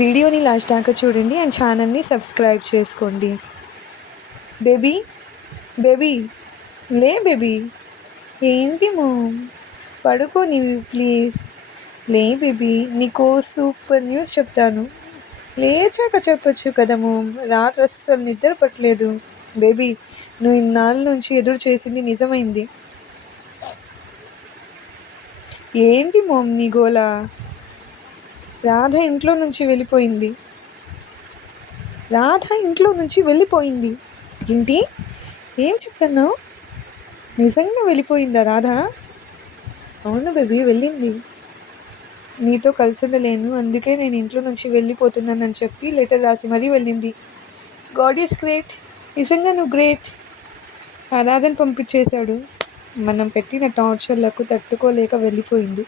వీడియోని లాస్ట్ దాకా చూడండి అండ్ ఛానల్ని సబ్స్క్రైబ్ చేసుకోండి. బేబీ బేబీ లే బేబీ. ఏంటి మామ్, పడుకో నీవు ప్లీజ్. లే బేబీ, నీకో సూపర్ న్యూస్ చెప్తాను. లేచాక చెప్పచ్చు కదా మామ్, రాత్రి అస్సలు నిద్ర పట్టలేదు. బేబీ, నువ్వు ఇన్నాళ్ళ నుంచి ఎదురు చేసింది నిజమైంది. ఏంటి మామ్ నీ గోలా? రాధ ఇంట్లో నుంచి వెళ్ళిపోయింది. రాధ ఇంట్లో నుంచి వెళ్ళిపోయింది. ఏంటి? ఏం చెప్పన్నావు? నిజంగా వెళ్ళిపోయిందా రాధ? అవును బేబీ, వెళ్ళింది. నీతో కలిసి ఉండలేను, అందుకే నేను ఇంట్లో నుంచి వెళ్ళిపోతున్నానని చెప్పి లెటర్ రాసి మరీ వెళ్ళింది. God is great. నిజంగా నువ్వు గ్రేట్. ఆ రాధని పంపించేశాడు. మనం పెట్టిన టార్చర్లకు తట్టుకోలేక వెళ్ళిపోయింది.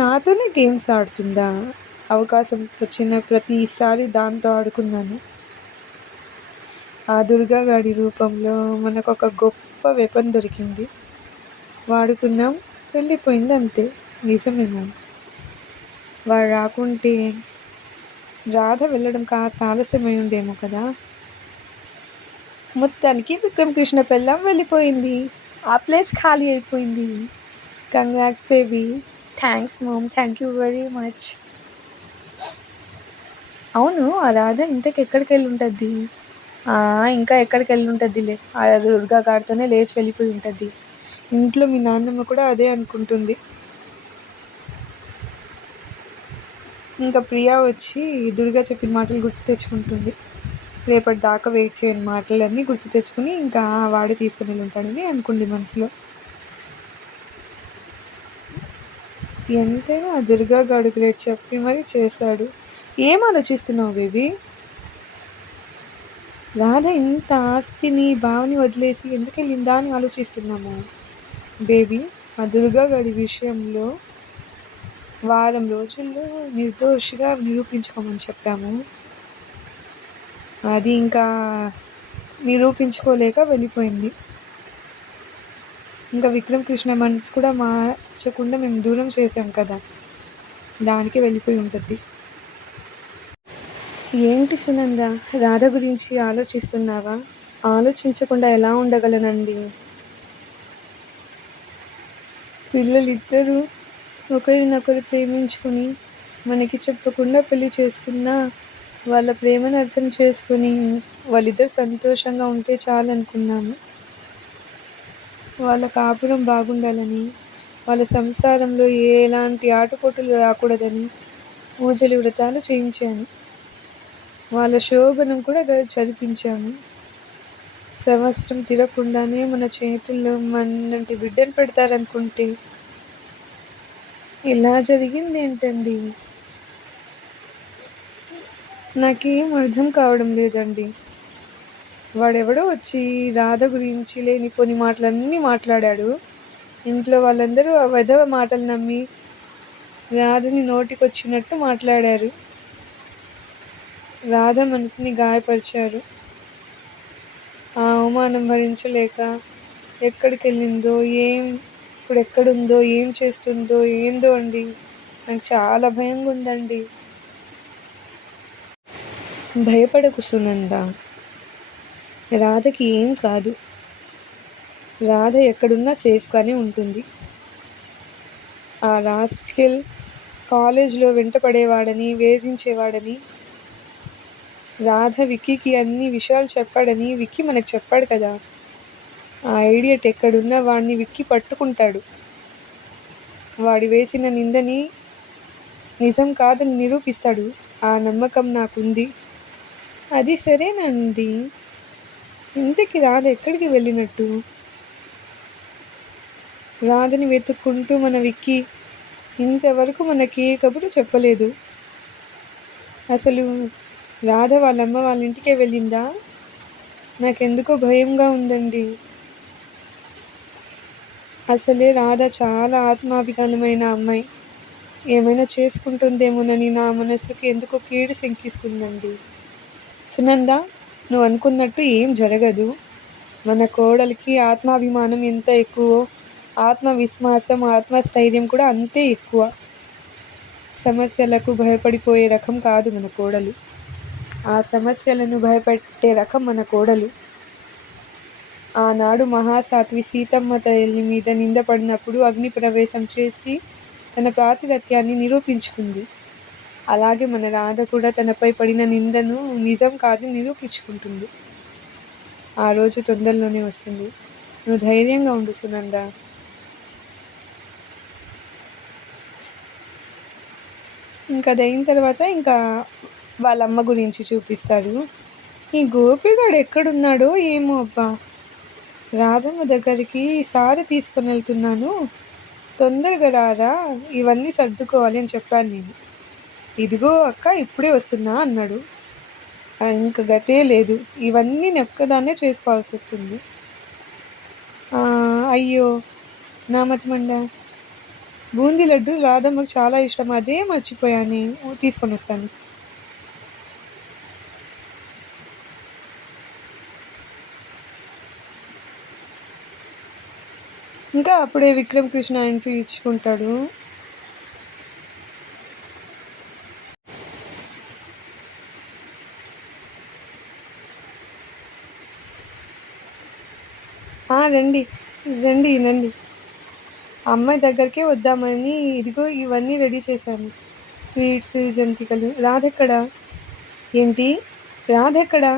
నాతోనే గేమ్స్ ఆడుతుందా? అవకాశం వచ్చిన ప్రతిసారి దాంతో ఆడుకున్నాను. ఆ దుర్గాగాడి రూపంలో మనకు ఒక గొప్ప వెపన్ దొరికింది. వాడుకున్నాం, వెళ్ళిపోయింది అంతే. నిజమేమో. వాడు రాకుంటే రాధ వెళ్ళడం కాస్త ఆలస్యమై ఉండేమో కదా. మొత్తానికి విక్రమ్ కృష్ణ పెళ్ళాం వెళ్ళిపోయింది. ఆ ప్లేస్ ఖాళీ అయిపోయింది. Congrats baby. Thanks ma'am, thank you very much. అవును, ఆ రాధ ఇంతకు ఎక్కడికి వెళ్ళి ఉంటుంది? ఇంకా ఎక్కడికి వెళ్ళి ఉంటుందిలే, ఆ దుర్గా గారితోనే లేచి వెళ్ళిపోయి ఉంటుంది. ఇంట్లో మీ నాన్నమ్మ కూడా అదే అనుకుంటుంది. ఇంకా ప్రియా వచ్చి దుర్గా చెప్పిన మాటలు గుర్తు తెచ్చుకుంటుంది. రేపటి దాకా వెయిట్ చేయని మాటలన్నీ గుర్తు తెచ్చుకుని ఇంకా వాడే తీసుకుని వెళ్ళి ఉంటాడని అనుకుంది మనసులో. ఎంతైనా ఆ దుర్గా గాడు గ్రేట్, చెప్పి మరి చేశాడు. ఏం ఆలోచిస్తున్నావు బేబీ? రాధ ఇంత ఆస్తిని భావని వదిలేసి ఎందుకు వెళ్ళిందా అని ఆలోచిస్తున్నాము బేబీ. ఆ దుర్గా గాడి విషయంలో వారం రోజుల్లో నిర్దోషిగా నిరూపించుకోమని చెప్పాము. అది ఇంకా నిరూపించుకోలేక వెళ్ళిపోయింది. ఇంకా విక్రమ్ కృష్ణ మనసు కూడా మార్చకుండా మేము దూరం చేసాం కదా, దానికి వెళ్ళిపోయి ఉంటుంది. ఏంటి సునంద, రాధ గురించి ఆలోచిస్తున్నావా? ఆలోచించకుండా ఎలా ఉండగలనండి? పిల్లలిద్దరూ ఒకరినొకరు ప్రేమించుకుని మనకి చెప్పకుండా పెళ్లి చేసుకున్నా వాళ్ళ ప్రేమను అర్థం చేసుకుని వాళ్ళిద్దరు సంతోషంగా ఉంటే చాలనుకున్నాము. వాళ్ళ కాపురం బాగుండాలని, వాళ్ళ సంసారంలో ఎలాంటి ఆటుపోటులు రాకూడదని పూజలు వ్రతాలు చేయించాను. వాళ్ళ శోభనం కూడా జరిపించాము. సంవత్సరం తిరగకుండానే మన చేతుల్లో మనంటి బిడ్డను పెడతారనుకుంటే ఇలా జరిగింది ఏంటండి? నాకేం అర్థం కావడం లేదండి. వాడెవడో వచ్చి రాధ గురించి లేనిపోని మాటలన్నీ మాట్లాడాడు. ఇంట్లో వాళ్ళందరూ ఆ వెధవ మాటలు నమ్మి రాధని నోటికొచ్చినట్టు మాట్లాడారు. రాధ మనసుని గాయపరిచారు. ఆ అవమానం భరించలేక ఎక్కడికి వెళ్ళిందో, ఇప్పుడు ఎక్కడుందో, ఏం చేస్తుందో ఏందో అండి. నాకు చాలా భయంగా ఉందండి. భయపడకు సునంద, రాధకి ఏం కాదు. రాధ ఎక్కడున్నా సేఫ్గానే ఉంటుంది. ఆ రాస్కెల్ కాలేజ్లో వెంటపడేవాడని, వేధించేవాడని, రాధ విక్కీకి అన్ని విషయాలు చెప్పాడని విక్కీ మనకు చెప్పాడు కదా. ఆ ఐడియట్ ఎక్కడున్నా వాడిని విక్కీ పట్టుకుంటాడు. వాడి వేసిన నిందని నిజం కాదని నిరూపిస్తాడు. ఆ నమ్మకం నాకుంది. అది సరేనండి. ఇంతకీ రాధ ఎక్కడికి వెళ్ళినట్టు? రాధని వెతుక్కుంటూ మన విక్కీ ఇంతవరకు మనకి ఏ కబురు చెప్పలేదు. అసలు రాధ వాళ్ళమ్మ వాళ్ళ ఇంటికే వెళ్ళిందా? నాకెందుకో భయంగా ఉందండి. అసలే రాధ చాలా ఆత్మాభిమానమైన అమ్మాయి. ఏమైనా చేసుకుంటుందేమోనని నా మనసుకి ఎందుకో కీడు శంకిస్తుందండి. సునంద, నువ్వు అనుకున్నట్టు ఏం జరగదు. మన కోడలికి ఆత్మాభిమానం ఎంత ఎక్కువో ఆత్మవిశ్వాసం, ఆత్మస్థైర్యం కూడా అంతే ఎక్కువ. సమస్యలకు భయపడిపోయే రకం కాదు మన కోడలు. ఆ సమస్యలను భయపెట్టే రకం మన కోడలు. ఆనాడు మహాసాధ్వి సీతమ్మ తల్లి మీద నింద పడినప్పుడు అగ్ని ప్రవేశం చేసి తన పాతివ్రత్యాన్ని నిరూపించుకుంది. అలాగే మన రాధ కూడా తనపై పడిన నిందను నిజం కాదని నిరూపించుకుంటుంది. ఆ రోజు తొందరలోనే వస్తుంది. నువ్వు ధైర్యంగా ఉండు సునంద. ఇంకా అదైన తర్వాత ఇంకా వాళ్ళమ్మ గురించి చూపిస్తారు. ఈ గోపిగాడు ఎక్కడున్నాడో ఏమో అబ్బా. రాధమ్మ దగ్గరికి ఈసారి తీసుకుని వెళ్తున్నాను, తొందరగా రారా, ఇవన్నీ సర్దుకోవాలి అని చెప్పాను నేను. ఇదిగో అక్క ఇప్పుడే వస్తున్నా అన్నాడు. ఇంక గతే లేదు, ఇవన్నీ నెక్కదాన్నే చేసుకోవాల్సి వస్తుంది. అయ్యో నా మతిమండ. బూందీ లడ్డు రాధమ్మకు చాలా ఇష్టం, అదే మర్చిపోయాను, తీసుకొని వస్తాను. ఇంకా అప్పుడే విక్రమ్ కృష్ణ ఎంట్రీ ఇచ్చుకుంటాడు. రండి రండి రండి, అమ్మాయి దగ్గరికే వద్దామని ఇదిగో ఇవన్నీ రెడీ చేశాను, స్వీట్స్, జంతికలు. రాధెక్కడా? ఏంటి రాధెక్కడా?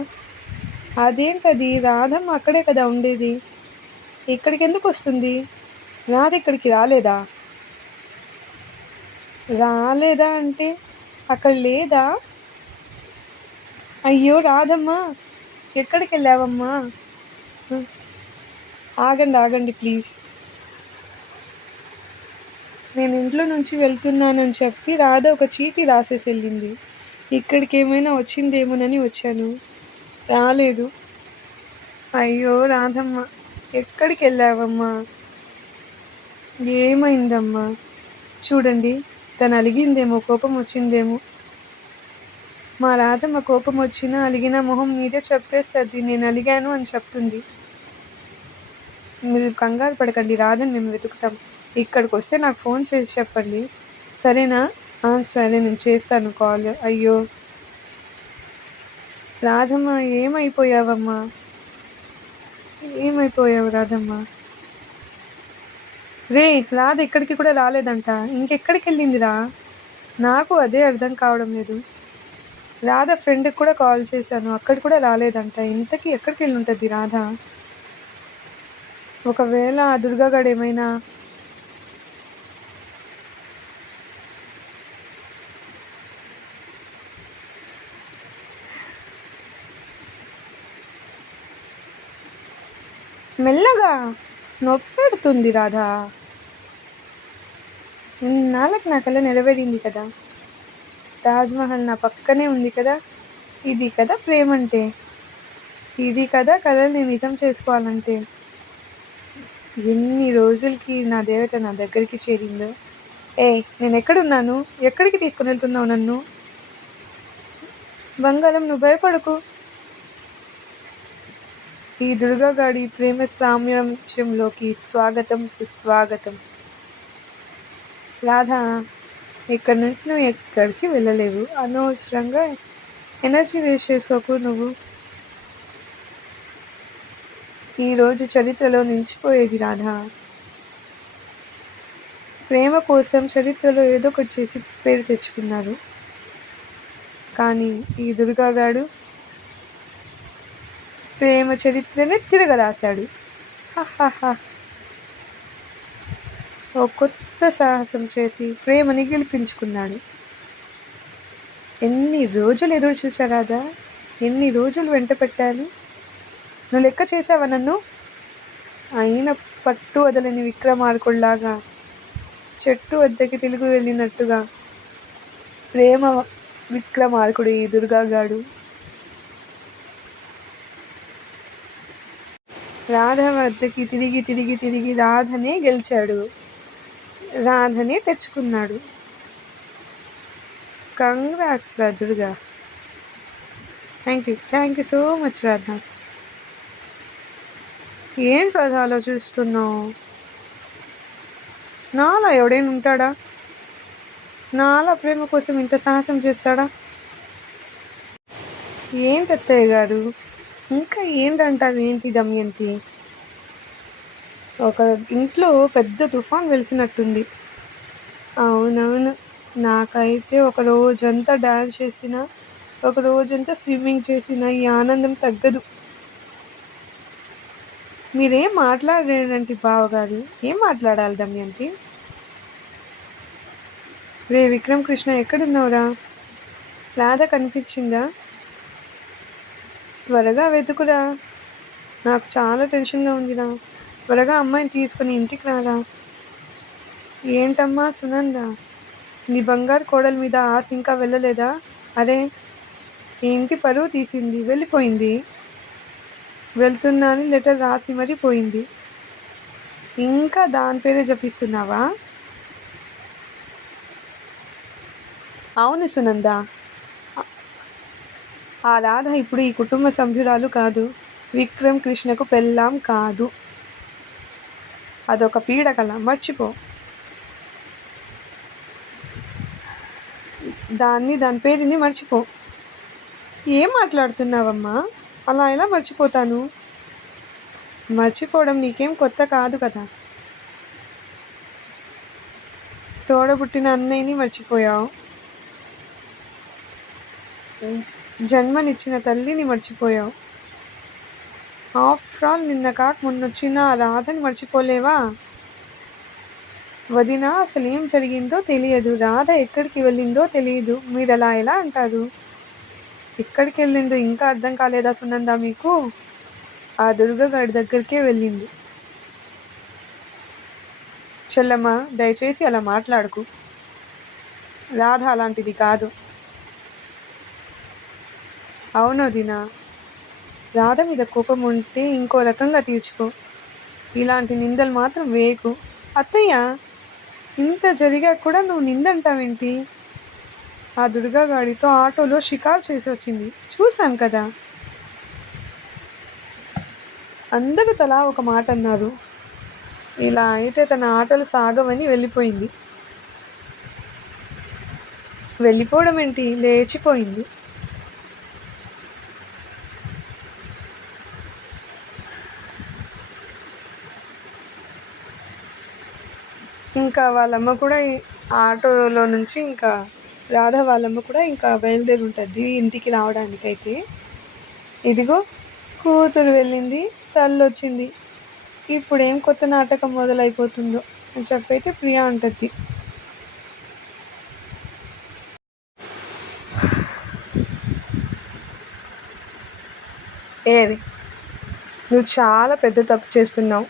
అదేంటది, రాధమ్మ అక్కడే కదా ఉండేది, ఇక్కడికి ఎందుకు వస్తుంది? రాధ ఇక్కడికి రాలేదా? రాలేదా అంటే అక్కడ లేదా? అయ్యో రాధమ్మ, ఎక్కడికి వెళ్ళావమ్మా? ఆగండి ప్లీజ్. నేను ఇంట్లో నుంచి వెళ్తున్నానని చెప్పి రాధ ఒక చీటీ రాసేసి వెళ్ళింది. ఇక్కడికి ఏమైనా వచ్చిందేమోనని వచ్చాను, రాలేదు. అయ్యో రాధమ్మ, ఎక్కడికి వెళ్ళావమ్మా? ఏమైందమ్మా? చూడండి, తను అలిగిందేమో, కోపం వచ్చిందేమో. మా రాధమ్మ కోపం వచ్చినా అలిగిన మొహం మీదే చెప్పేస్తుంది, నేను అలిగాను అని చెప్తుంది. మీరు కంగారు పడకండి, రాధని మేము వెతుకుతాం. ఇక్కడికి వస్తే నాకు ఫోన్ చేసి చెప్పండి, సరేనా? సరే, నేను చేస్తాను కాల్. అయ్యో రాధమ్మ, ఏమైపోయావమ్మా? ఏమైపోయావు రాధమ్మ? రే, రాధ ఇక్కడికి కూడా రాలేదంట, ఇంకెక్కడికి వెళ్ళిందిరా? నాకు అదే అర్థం కావడం లేదు. రాధ ఫ్రెండ్కి కూడా కాల్ చేశాను, అక్కడ కూడా రాలేదంట. ఇంతకీ ఎక్కడికి వెళ్ళి ఉంటుంది రాధ? ఒకవేళ ఆ దుర్గాగాడు ఏమైనా మెల్లగా, నొప్పి పెడుతుంది రాధా. ఇన్నాళ్ళకి నా కళ నెరవేరింది కదా, తాజ్మహల్ నా పక్కనే ఉంది కదా, ఇది కదా ప్రేమ అంటే, ఇది కదా కళల్ని నిజం చేసుకోవాలంటే. ఎన్ని రోజులకి నా దేవత నా దగ్గరికి చేరిందో. నేను ఎక్కడున్నాను? ఎక్కడికి తీసుకుని వెళ్తున్నావు నన్ను? బంగారం, నువ్వు భయపడకు. ఈ దుర్గాగాడి ప్రేమ సామ్రాజ్యంలోకి స్వాగతం, సుస్వాగతం. రాధా, ఇక్కడి నుంచి నువ్వు ఎక్కడికి వెళ్ళలేవు, అనవసరంగా ఎనర్జీ వేస్ట్ చేసుకోకు. నువ్వు ఈరోజు చరిత్రలో నిలిచిపోయేది రాధా. ప్రేమ కోసం చరిత్రలో ఏదో ఒకటి చేసి పేరు తెచ్చుకున్నారు, కానీ ఈ దుర్గాగాడు ప్రేమ చరిత్రనే తిరగరాశాడు. ఓ కొత్త సాహసం చేసి ప్రేమని గెలిపించుకున్నాడు. ఎన్ని రోజులు ఎదురు చూసారాదా, ఎన్ని రోజులు వెంట పెట్టాను. నువ్వు లెక్క చేసావా నన్ను? అయిన పట్టు వదలని విక్రమార్కుల్లాగా చెట్టు వద్దకి తిరిగి వెళ్ళినట్టుగా ప్రేమ విక్రమార్కుడు ఈ దుర్గాగాడు. రాధ వద్దకి తిరిగి తిరిగి తిరిగి రాధనే గెలిచాడు, రాధనే తెచ్చుకున్నాడు. కంగ్రాట్స్ రా Durga. Thank you so much Radha. ఏం రాధ ఆలోచిస్తున్నావు? నాలా ఎవడైనా ఉంటాడా? నాలా ప్రేమ కోసం ఇంత సాహసం చేస్తాడా? ఏంటి అత్తయ్య గారు, ఇంకా ఏంటంటారు? ఏంటి దమయంతి? ఒక ఇంట్లో పెద్ద తుఫాన్ వెలిసినట్టుంది. అవునవును. నాకైతే ఒక రోజంతా డాన్స్ చేసినా, ఒక రోజంతా స్విమ్మింగ్ చేసినా ఈ ఆనందం తగ్గదు. మీరేం మాట్లాడరేంటి బావగారు? ఏం మాట్లాడాలి దమయంతి? రే విక్రమ్ కృష్ణ, ఎక్కడున్నావురా? రాధ కనిపించిందా? త్వరగా వెతుకురా, నాకు చాలా టెన్షన్గా ఉందిరా. త్వరగా అమ్మాయిని తీసుకుని ఇంటికి రారా. ఏంటమ్మా సునంద, నీ బంగారు కోడల మీద ఆశ ఇంకా వెళ్ళలేదా? అరే, ఈ ఇంటి పరువు తీసింది, వెళ్ళిపోయింది. వెళ్తున్నా అని లెటర్ రాసి మరీ పోయింది. ఇంకా దాని పేరే జపిస్తున్నావా? అవును సునంద, ఆ రాధ ఇప్పుడు ఈ కుటుంబ సభ్యురాలు కాదు. విక్రమ్ కృష్ణకు పెళ్ళాం కాదు. అదొక పీడకల, మర్చిపో. దాని పేరుని మర్చిపో. ఏం మాట్లాడుతున్నావమ్మా? అలా ఎలా మర్చిపోతాను? మర్చిపోవడం నీకేం కొత్త కాదు కదా. తోడబుట్టిన అన్నయ్యని మర్చిపోయావు, జన్మనిచ్చిన తల్లిని మర్చిపోయావు. ఆఫ్టర్ ఆల్ నిన్న కాక మొన్నొచ్చిన ఆ రాధని మర్చిపోలేవా? వదిన, అసలు ఏం జరిగిందో తెలియదు, రాధ ఎక్కడికి వెళ్ళిందో తెలియదు, మీరు అలా ఎలా అంటారు? ఎక్కడికి వెళ్ళిందో ఇంకా అర్థం కాలేదా సునంద మీకు? ఆ దుర్గగాడి దగ్గరికే వెళ్ళింది. చెల్లమ్మ, దయచేసి అలా మాట్లాడుకు. రాధ అలాంటిది కాదు. అవును వదిన, రాధ మీద కోపం ఉంటే ఇంకో రకంగా తీర్చుకో, ఇలాంటి నిందలు మాత్రం వేయకు. అత్తయ్య, ఇంత జరిగా కూడా నువ్వు నిందంటావేంటి? ఆ దుర్గాగాడితో ఆటోలో షికారు చేసి వచ్చింది, చూశాను కదా. అందరూ తలా ఒక మాట అన్నారు. ఇలా అయితే తన ఆటలు సాగవని వెళ్ళిపోయింది. వెళ్ళిపోవడం ఏంటి, లేచిపోయింది. ఇంకా వాళ్ళమ్మ కూడా ఆటోలో నుంచి ఇంకా రాధ వాళ్ళమ్మ కూడా ఇంకా బయలుదేరి ఉంటుంది ఇంటికి రావడానికైతే. ఇదిగో కూతురు వెళ్ళింది, తల్లి వచ్చింది, ఇప్పుడేం కొత్త నాటకం మొదలైపోతుందో అని చెప్పైతే ప్రియా అంటుంది. ఏది, నువ్వు చాలా పెద్ద తప్పు చేస్తున్నావు,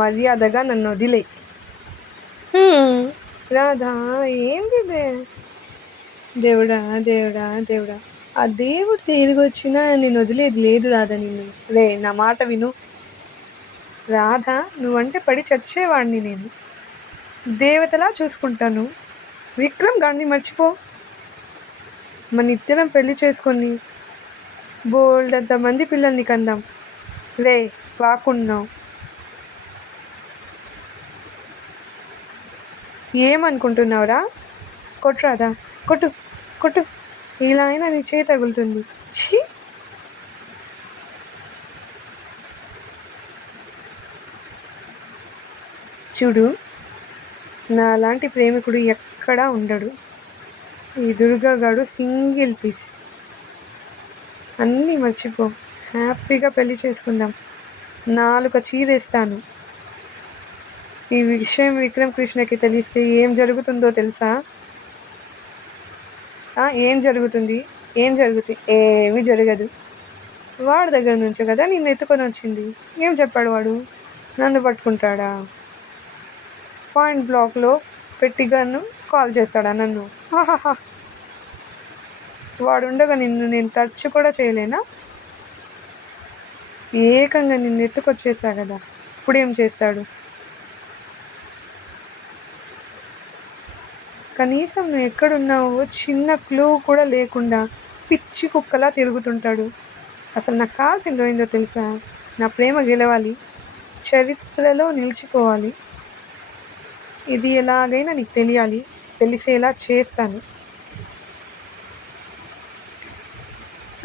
మర్యాదగా నన్ను వదిలేయి. రాధా, ఏంది దేవుడా దేవుడా దేవుడా, ఆ దేవుడు తిరిగి వచ్చినా నేను వదిలేది లేదు రాధా నిన్ను. రే, నా మాట విను. రాధా, నువ్వంటే పడి చచ్చేవాడిని నేను, దేవతలా చూసుకుంటాను. విక్రమ్ గాడిని మర్చిపో, మన ఇద్దరం పెళ్లి చేసుకొని బోల్డ్ అంతమంది పిల్లల్ని కందాం. రే, వాకున్నావు. ఏమనుకుంటున్నావురా? కొట్టురాదా, కొట్టు కొట్టు, ఇలా అయినా నీ చేయి తగులుతుంది. ఛీ, చూడు, నా లాంటి ప్రేమికుడు ఎక్కడా ఉండడు. ఈ దుర్గాగాడు సింగిల్ పీస్. అన్నీ మర్చిపో, హ్యాపీగా పెళ్లి చేసుకుందాం. 4 చీరేస్తాను. ఈ విషయం విక్రమ్ కృష్ణకి తెలిస్తే ఏం జరుగుతుందో తెలుసా? ఏం జరుగుతుంది? ఏమీ జరగదు. వాడి దగ్గర నుంచే కదా నిన్ను ఎత్తుకొని వచ్చింది. ఏం చెప్పాడు వాడు? నన్ను పట్టుకుంటాడా? పాయింట్ బ్లాక్లో పెట్టి గన్ను కాల్ చేస్తాడా నన్ను? హాహాహా, వాడుండగా నిన్ను నేను టచ్ కూడా చేయలేనా? ఏకంగా నిన్ను ఎత్తుకొచ్చేసా కదా, ఇప్పుడేం చేస్తాడు? కనీసం నువ్వు ఎక్కడున్నావో చిన్న క్లూ కూడా లేకుండా పిచ్చి కుక్కలా తిరుగుతుంటాడు. అసలు నాకు కావాల్సిందో ఏందో తెలుసా? నా ప్రేమ గెలవాలి, చరిత్రలో నిలిచిపోవాలి. ఇది ఎలాగైనా నీకు తెలియాలి. తెలిసేలా చేస్తాను.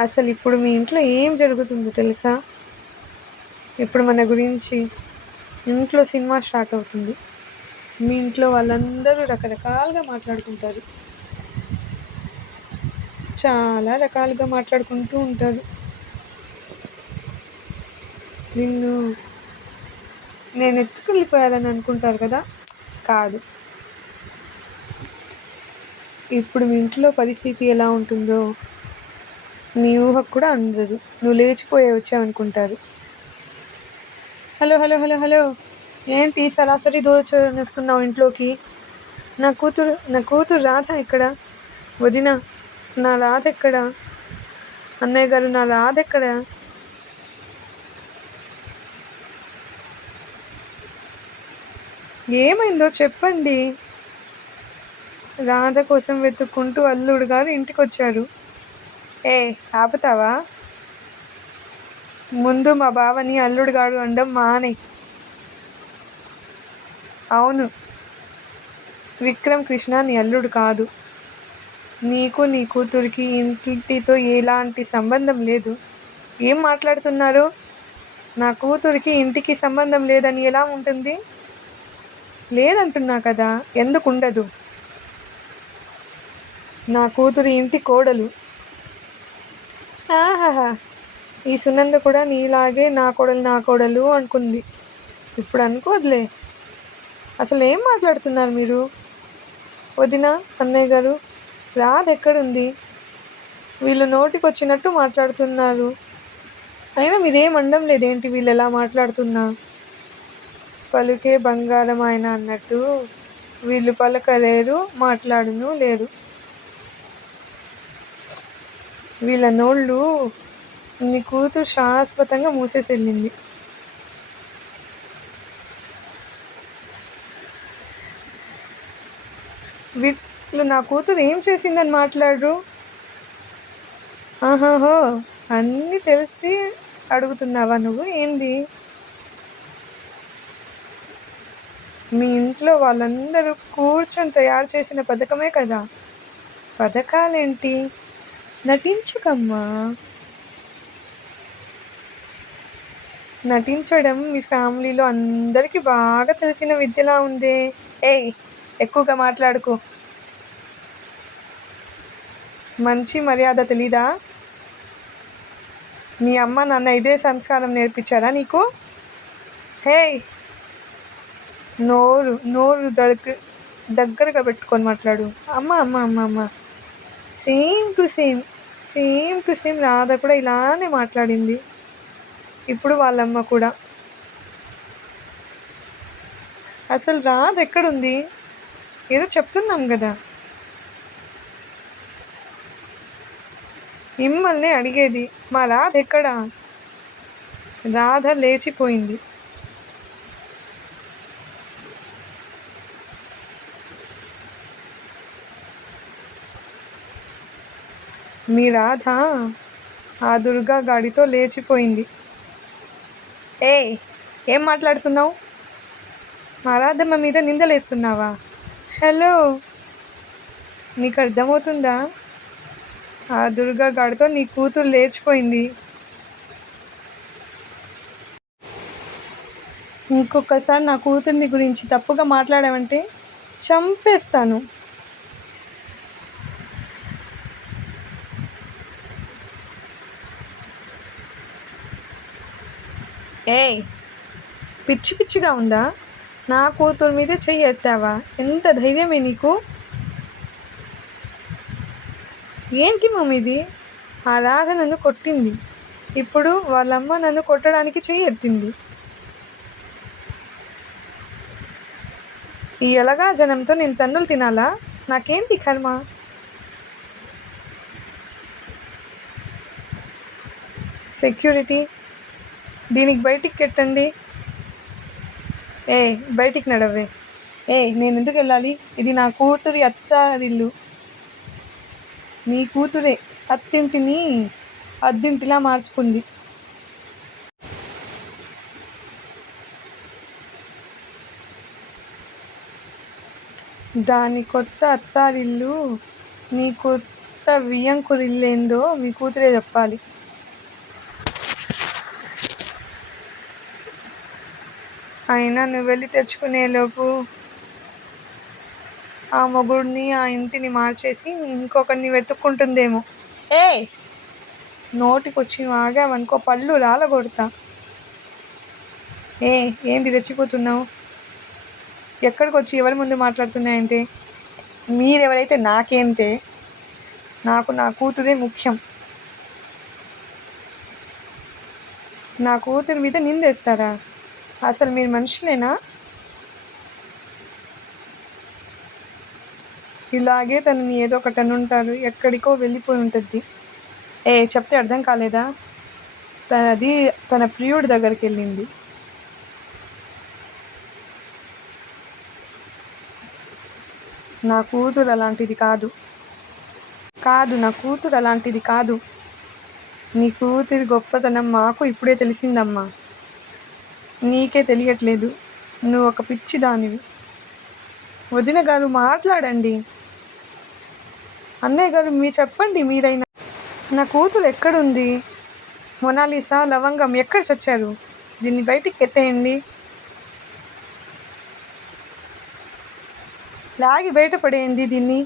అసలు ఇప్పుడు మీ ఇంట్లో ఏం జరుగుతుందో తెలుసా? ఇప్పుడు మన గురించి ఇంట్లో సినిమా స్టార్ట్ అవుతుంది. మీ ఇంట్లో వాళ్ళందరూ రకరకాలుగా మాట్లాడుకుంటారు. చాలా రకాలుగా మాట్లాడుకుంటూ ఉంటారు. నిన్ను నేను ఎత్తుకెళ్ళిపోయాలని అనుకుంటారు కదా. కాదు, ఇప్పుడు మీ ఇంట్లో పరిస్థితి ఎలా ఉంటుందో నీ ఊహకు కూడా అందదు. నువ్వు లేచిపోయే వచ్చావనుకుంటారు. హలో హలో హలో హలో, ఏంటి సరాసరి దూరచేస్తున్నావు ఇంట్లోకి? నా కూతురు రాధ ఎక్కడ? వదిన, నా రాధ ఎక్కడ? అన్నయ్య గారు, నా రాధ ఎక్కడ? ఏమైందో చెప్పండి. రాధ కోసం వెతుక్కుంటూ అల్లుడు గారు ఇంటికి వచ్చారు. ఆపుతావా? ముందు మా బావని అల్లుడు గారు అనడం మానే. అవును, విక్రమ్ కృష్ణ నీ అల్లుడు కాదు. నీకు నీ కూతురికి ఇంటితో ఎలాంటి సంబంధం లేదు. ఏం మాట్లాడుతున్నారు? నా కూతురికి ఇంటికి సంబంధం లేదని ఎలా ఉంటుంది? లేదంటున్నా కదా. ఎందుకు ఉండదు? నా కూతురు ఇంటి కోడలు. ఆహాహా, ఈ సునంద కూడా నీలాగే నా కోడలు అనుకుంది. ఇప్పుడు అనుకోదులే. అసలు ఏం మాట్లాడుతున్నారు మీరు? వదిన, అన్నయ్య గారు, రాధ ఎక్కడుంది? వీళ్ళు నోటికి వచ్చినట్టు మాట్లాడుతున్నారు. అయినా మీరేం అనడం లేదేంటి? వీళ్ళు ఎలా మాట్లాడుతున్నా? పలుకే బంగారం ఆయన అన్నట్టు వీళ్ళు పలకలేరు, మాట్లాడును లేరు. వీళ్ళ నోళ్ళు నీ కూతురు శాశ్వతంగా మూసేసి వెళ్ళింది. వీళ్ళు నా కూతురు ఏం చేసిందని మాట్లాడరు? ఆహాహో, అన్నీ తెలిసి అడుగుతున్నావా నువ్వు? ఏంది? మీ ఇంట్లో వాళ్ళందరూ కూర్చొని తయారు చేసిన పథకమే కదా. పథకాలేంటి? నటించకమ్మా. నటించడం మీ ఫ్యామిలీలో అందరికీ బాగా తెలిసిన విద్యలా ఉందే. ఎక్కువగా మాట్లాడుకో. మంచి మర్యాద తెలీదా? మీ అమ్మ నాన్న ఇదే సంస్కారం నేర్పించారా నీకు? నోరు దగ్గరగా పెట్టుకొని మాట్లాడు. అమ్మ అమ్మ అమ్మ అమ్మ. సేమ్ టు సేమ్ రాధ కూడా ఇలానే మాట్లాడింది. ఇప్పుడు వాళ్ళమ్మ కూడా. అసలు రాధ ఎక్కడుంది? ఏదో చెప్తున్నాం కదా. మిమ్మల్ని అడిగేది. మా రాధ ఎక్కడా? రాధ లేచిపోయింది. మీ రాధ ఆ దుర్గా గాడితో లేచిపోయింది. ఏం మాట్లాడుతున్నావు? మా రాధమ్మ మీద నిందలేస్తున్నావా? హలో, నీకు అర్థమవుతుందా? ఆ దుర్గా గాడితో నీ కూతురు లేచిపోయింది. ఇంకొకసారి నా కూతుర్ని గురించి తప్పుగా మాట్లాడావంటే చంపేస్తాను. పిచ్చిగా ఉందా? నా కూతురు మీదే చెయ్యి ఎత్తావా? ఎంత ధైర్యమే నీకు? ఏంటి మమ్మీది? ఆ రాధ నన్ను కొట్టింది. ఇప్పుడు వాళ్ళమ్మ నన్ను కొట్టడానికి చెయ్యి ఎత్తింది. ఈ ఎలగా జనంతో నేను తన్నులు తినాలా? నాకేంటి కర్మ? సెక్యూరిటీ, దీనికి బయటికి కెట్టండి. బయటికి నడవే. నేను ఎందుకు వెళ్ళాలి? ఇది నా కూతురి అత్తారిల్లు. నీ కూతురే అత్తింటిని అద్దింటిలా మార్చుకుంది. దాని కొత్త అత్తారిల్లు, నీ కొత్త వియ్యంకురిల్లేందో మీ కూతురే చెప్పాలి. అయినా నువ్వు వెళ్ళి తెచ్చుకునేలోపు ఆ మొగుడిని ఆ ఇంటిని మార్చేసి ఇంకొకరిని వెతుక్కుంటుందేమో. ఏ నోటికొచ్చి ఆగావనుకో పళ్ళు రాలగొడతా. ఏంది రెచ్చిపోతున్నావు? ఎక్కడికి వచ్చి ఎవరి ముందు మాట్లాడుతున్నాయంటే? మీరెవరైతే నాకేంటే? నాకు నా కూతురే ముఖ్యం. నా కూతురి మీద నిందేస్తారా? అసలు మీరు మనుషులేనా? ఇలాగే తనని ఏదో ఒకటి అనుంటారు, ఎక్కడికో వెళ్ళిపోయి ఉంటుంది. చెప్తే అర్థం కాలేదా? అది తన ప్రియుడి దగ్గరికి వెళ్ళింది. నా కూతురు అలాంటిది కాదు. నా కూతురు అలాంటిది కాదు. నీ కూతురి గొప్పతనం మాకు ఇప్పుడే తెలిసిందమ్మా. నీకే తెలియట్లేదు. నువ్వు ఒక పిచ్చి దానివి. వదిన గారు మాట్లాడండి. అన్నయ్య గారు చెప్పండి మీరైనా. నా కూతురు ఎక్కడుంది? మొనాలిసా, లవంగం ఎక్కడ చచ్చారు? దీన్ని బయటికి పెట్టేయండి. లాగి బయటపడేయండి దీన్ని.